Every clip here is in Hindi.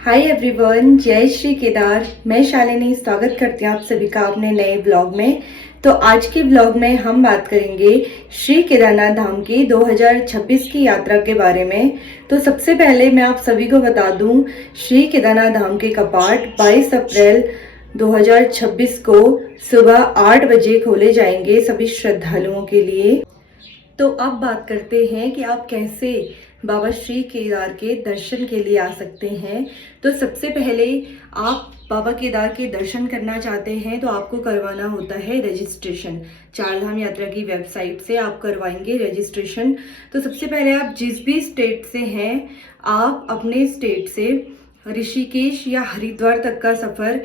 हाय एवरीवन, जय श्री केदार। मैं शालिनी स्वागत करती हूँ आप सभी का अपने नए ब्लॉग में। तो आज के ब्लॉग में हम बात करेंगे श्री केदारनाथ धाम की 2026 की यात्रा के बारे में। तो सबसे पहले मैं आप सभी को बता दूं, श्री केदारनाथ धाम के कपाट 22 अप्रैल 2026 को सुबह 8 बजे खोले जाएंगे सभी श्रद्धालुओं के लिए। तो अब बात करते हैं कि आप कैसे बाबा श्री केदार के दर्शन के लिए आ सकते हैं। तो सबसे पहले आप बाबा केदार के दर्शन करना चाहते हैं तो आपको करवाना होता है रजिस्ट्रेशन। चार धाम यात्रा की वेबसाइट से आप करवाएंगे रजिस्ट्रेशन। तो सबसे पहले आप जिस भी स्टेट से हैं, आप अपने स्टेट से ऋषिकेश या हरिद्वार तक का सफ़र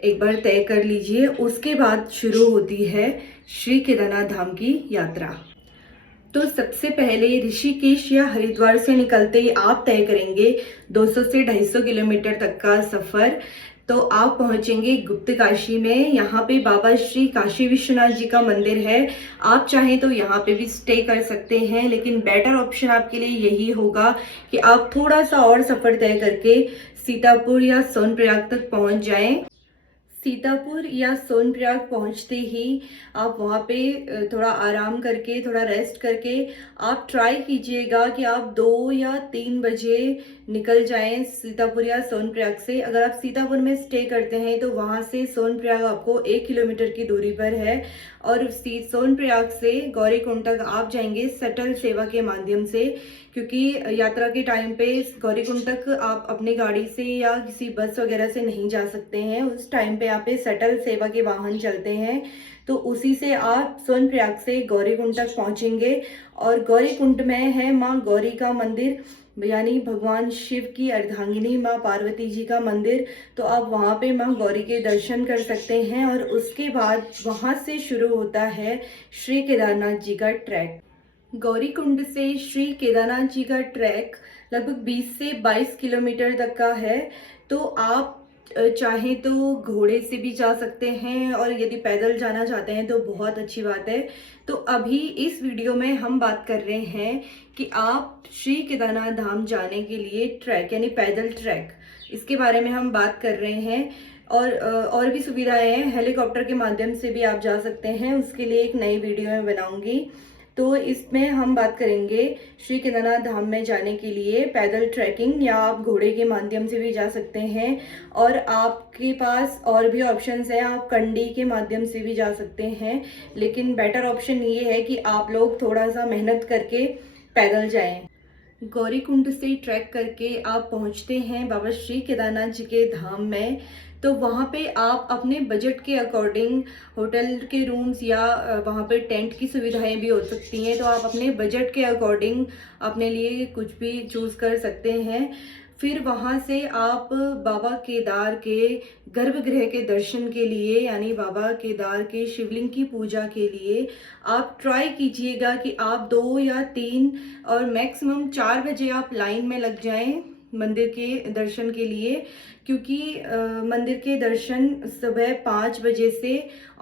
एक बार तय कर लीजिए। उसके बाद शुरू होती है श्री केदारनाथ धाम की यात्रा। तो सबसे पहले ऋषिकेश या हरिद्वार से निकलते ही आप तय करेंगे 200 से 250 किलोमीटर तक का सफर। तो आप पहुंचेंगे गुप्त काशी में। यहाँ पे बाबा श्री काशी विश्वनाथ जी का मंदिर है। आप चाहें तो यहाँ पे भी स्टे कर सकते हैं, लेकिन बेटर ऑप्शन आपके लिए यही होगा कि आप थोड़ा सा और सफर तय करके सीतापुर या सोनप्रयाग तक पहुंच जाएं। सीतापुर या सोनप्रयाग पहुंचते ही आप वहाँ पे थोड़ा आराम करके, थोड़ा रेस्ट करके आप ट्राई कीजिएगा कि आप 2 या 3 बजे निकल जाएं सीतापुर या सोनप्रयाग से। अगर आप सीतापुर में स्टे करते हैं तो वहाँ से सोनप्रयाग आपको 1 किलोमीटर की दूरी पर है, और सोनप्रयाग से गौरीकुंड तक आप जाएंगे शटल सेवा के माध्यम से, क्योंकि यात्रा के टाइम पे गौरीकुंड तक आप अपनी गाड़ी से या किसी बस वगैरह से नहीं जा सकते हैं। उस टाइम पे यहाँ पे शटल सेवा के वाहन चलते हैं, तो उसी से आप सोनप्रयाग से गौरीकुंड तक पहुंचेंगे। और गौरीकुंड में है माँ गौरी का मंदिर, यानी भगवान शिव की अर्धांगिनी माँ पार्वती जी का मंदिर। तो आप वहाँ पे माँ गौरी के दर्शन कर सकते हैं, और उसके बाद वहाँ से शुरू होता है श्री केदारनाथ जी का ट्रैक। गौरीकुंड से श्री केदारनाथ जी का ट्रैक लगभग 20 से 22 किलोमीटर तक का है। तो आप चाहें तो घोड़े से भी जा सकते हैं, और यदि पैदल जाना चाहते हैं तो बहुत अच्छी बात है। तो अभी इस वीडियो में हम बात कर रहे हैं कि आप श्री केदारनाथ धाम जाने के लिए ट्रैक यानी पैदल ट्रैक, इसके बारे में हम बात कर रहे हैं। और भी सुविधाएं हैं, हेलीकॉप्टर के माध्यम से भी आप जा सकते हैं, उसके लिए एक नई वीडियो में बनाऊंगी। तो इसमें हम बात करेंगे श्री केदारनाथ धाम में जाने के लिए पैदल ट्रैकिंग, या आप घोड़े के माध्यम से भी जा सकते हैं, और आपके पास और भी ऑप्शंस हैं, आप कंडी के माध्यम से भी जा सकते हैं। लेकिन बेटर ऑप्शन ये है कि आप लोग थोड़ा सा मेहनत करके पैदल जाएं। गौरीकुंड से ट्रैक करके आप पहुंचते हैं बाबा श्री केदारनाथ जी के धाम में। तो वहाँ पे आप अपने बजट के अकॉर्डिंग होटल के रूम्स या वहाँ पे टेंट की सुविधाएं भी हो सकती हैं। तो आप अपने बजट के अकॉर्डिंग अपने लिए कुछ भी चूज़ कर सकते हैं। फिर वहाँ से आप बाबा केदार के गर्भगृह के दर्शन के लिए, यानी बाबा केदार के शिवलिंग की पूजा के लिए आप ट्राई कीजिएगा कि आप 2 या 3 और मैक्सिमम 4 बजे आप लाइन में लग जाएं मंदिर के दर्शन के लिए, क्योंकि मंदिर के दर्शन सुबह 5 बजे से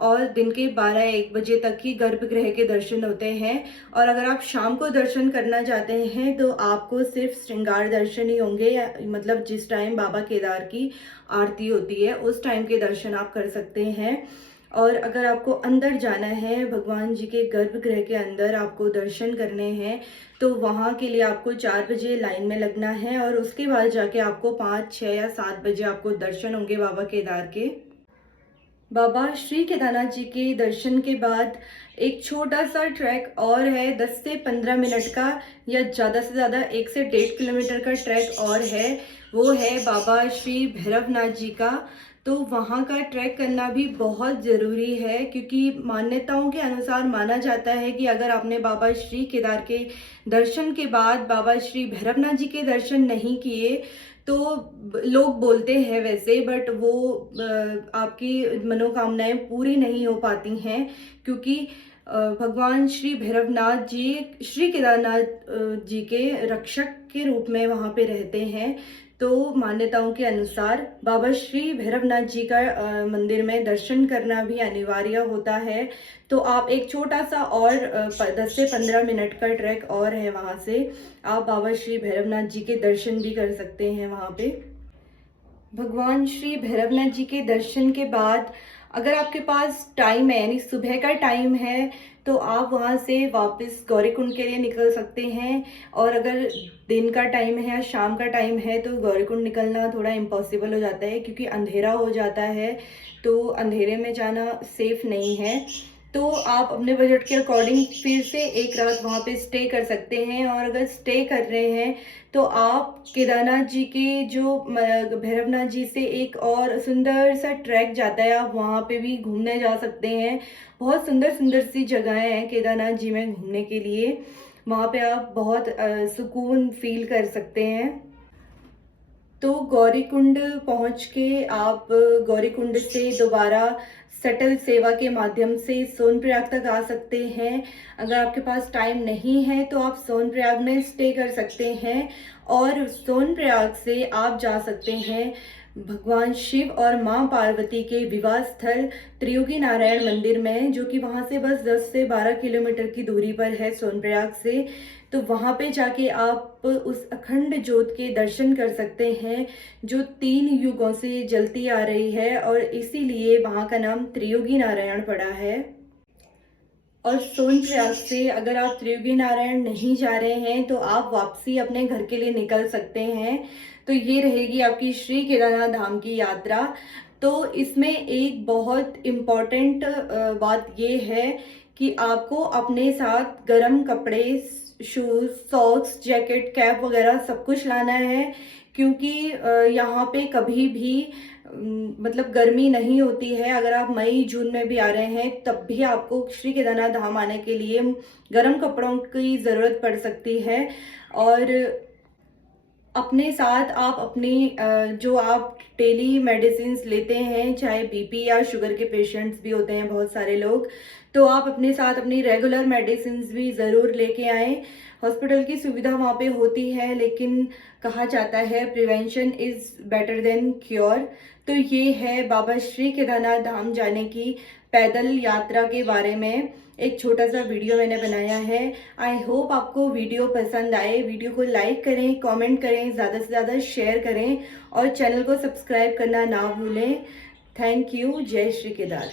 और दिन के 12-1 बजे तक ही गर्भगृह के दर्शन होते हैं। और अगर आप शाम को दर्शन करना चाहते हैं तो आपको सिर्फ श्रृंगार दर्शन ही होंगे, मतलब जिस टाइम बाबा केदार की आरती होती है उस टाइम के दर्शन आप कर सकते हैं। और अगर आपको अंदर जाना है, भगवान जी के गर्भगृह के अंदर आपको दर्शन करने हैं, तो वहाँ के लिए आपको 4 बजे लाइन में लगना है, और उसके बाद जाके आपको 5, 6 या 7 बजे आपको दर्शन होंगे बाबा केदार के। बाबा श्री केदारनाथ जी के दर्शन के बाद एक छोटा सा ट्रैक और है, 10 से 15 मिनट का, या ज़्यादा से ज़्यादा 1 से 1.5 किलोमीटर का ट्रैक और है। वो है बाबा श्री भैरवनाथ जी का। तो वहाँ का ट्रैक करना भी बहुत ज़रूरी है, क्योंकि मान्यताओं के अनुसार माना जाता है कि अगर आपने बाबा श्री केदार के दर्शन के बाद बाबा श्री भैरवनाथ जी के दर्शन नहीं किए, तो लोग बोलते हैं वैसे, बट वो आपकी मनोकामनाएं पूरी नहीं हो पाती हैं, क्योंकि भगवान श्री भैरवनाथ जी श्री केदारनाथ जी के रक्षक के रूप में वहाँ पे रहते हैं। तो मान्यताओं के अनुसार बाबा श्री भैरवनाथ जी का मंदिर में दर्शन करना भी अनिवार्य होता है। तो आप एक छोटा सा और 10 से 15 मिनट का ट्रैक और है, वहाँ से आप बाबा श्री भैरवनाथ जी के दर्शन भी कर सकते हैं वहाँ पे। भगवान श्री भैरवनाथ जी के दर्शन के बाद अगर आपके पास टाइम है, यानी सुबह का टाइम है, तो आप वहाँ से वापस गौरीकुंड के लिए निकल सकते हैं। और अगर दिन का टाइम है या शाम का टाइम है तो गौरीकुंड निकलना थोड़ा इम्पॉसिबल हो जाता है, क्योंकि अंधेरा हो जाता है, तो अंधेरे में जाना सेफ नहीं है। तो आप अपने बजट के अकॉर्डिंग फिर से एक रात वहाँ पे स्टे कर सकते हैं। और अगर स्टे कर रहे हैं तो आप केदारनाथ जी के जो भैरवनाथ जी से एक और सुंदर सा ट्रैक जाता है, आप वहाँ पे भी घूमने जा सकते हैं। बहुत सुंदर सुंदर सी जगहें हैं केदारनाथ जी में घूमने के लिए। वहाँ पे आप बहुत सुकून फील कर सकते हैं। तो गौरीकुंड पहुंच के आप गौरीकुंड से दोबारा शटल सेवा के माध्यम से सोनप्रयाग तक आ सकते हैं। अगर आपके पास टाइम नहीं है तो आप सोनप्रयाग में स्टे कर सकते हैं, और सोनप्रयाग से आप जा सकते हैं भगवान शिव और मां पार्वती के विवाह स्थल त्रियोगी नारायण मंदिर में, जो कि वहां से बस 10 से 12 किलोमीटर की दूरी पर है सोनप्रयाग से। तो वहां पे जाके आप उस अखंड ज्योत के दर्शन कर सकते हैं, जो 3 युगों से जलती आ रही है, और इसीलिए वहां का नाम त्रियोगी नारायण पड़ा है। और सोनप्रयाग से अगर आप त्रियोगी नारायण नहीं जा रहे हैं तो आप वापसी अपने घर के लिए निकल सकते हैं। तो ये रहेगी आपकी श्री केदारनाथ धाम की यात्रा। तो इसमें एक बहुत इम्पॉर्टेंट बात ये है कि आपको अपने साथ गर्म कपड़े, शूज, सॉक्स, जैकेट, कैप वगैरह सब कुछ लाना है, क्योंकि यहाँ पे कभी भी मतलब गर्मी नहीं होती है। अगर आप मई जून में भी आ रहे हैं तब भी आपको श्री केदारनाथ धाम आने के लिए गर्म कपड़ों की ज़रूरत पड़ सकती है। और अपने साथ आप अपनी जो आप डेली मेडिसिन लेते हैं, चाहे बीपी या शुगर के पेशेंट्स भी होते हैं बहुत सारे लोग, तो आप अपने साथ अपनी रेगुलर मेडिसिन भी ज़रूर लेके आएँ। हॉस्पिटल की सुविधा वहाँ पे होती है, लेकिन कहा जाता है prevention is better than cure. तो ये है बाबा श्री केदारनाथ धाम जाने की पैदल यात्रा के बारे में एक छोटा सा वीडियो मैंने बनाया है। आई होप आपको वीडियो पसंद आए। वीडियो को लाइक करें, कमेंट करें, ज़्यादा से ज़्यादा शेयर करें, और चैनल को सब्सक्राइब करना ना भूलें। Thank you. जय श्री केदार।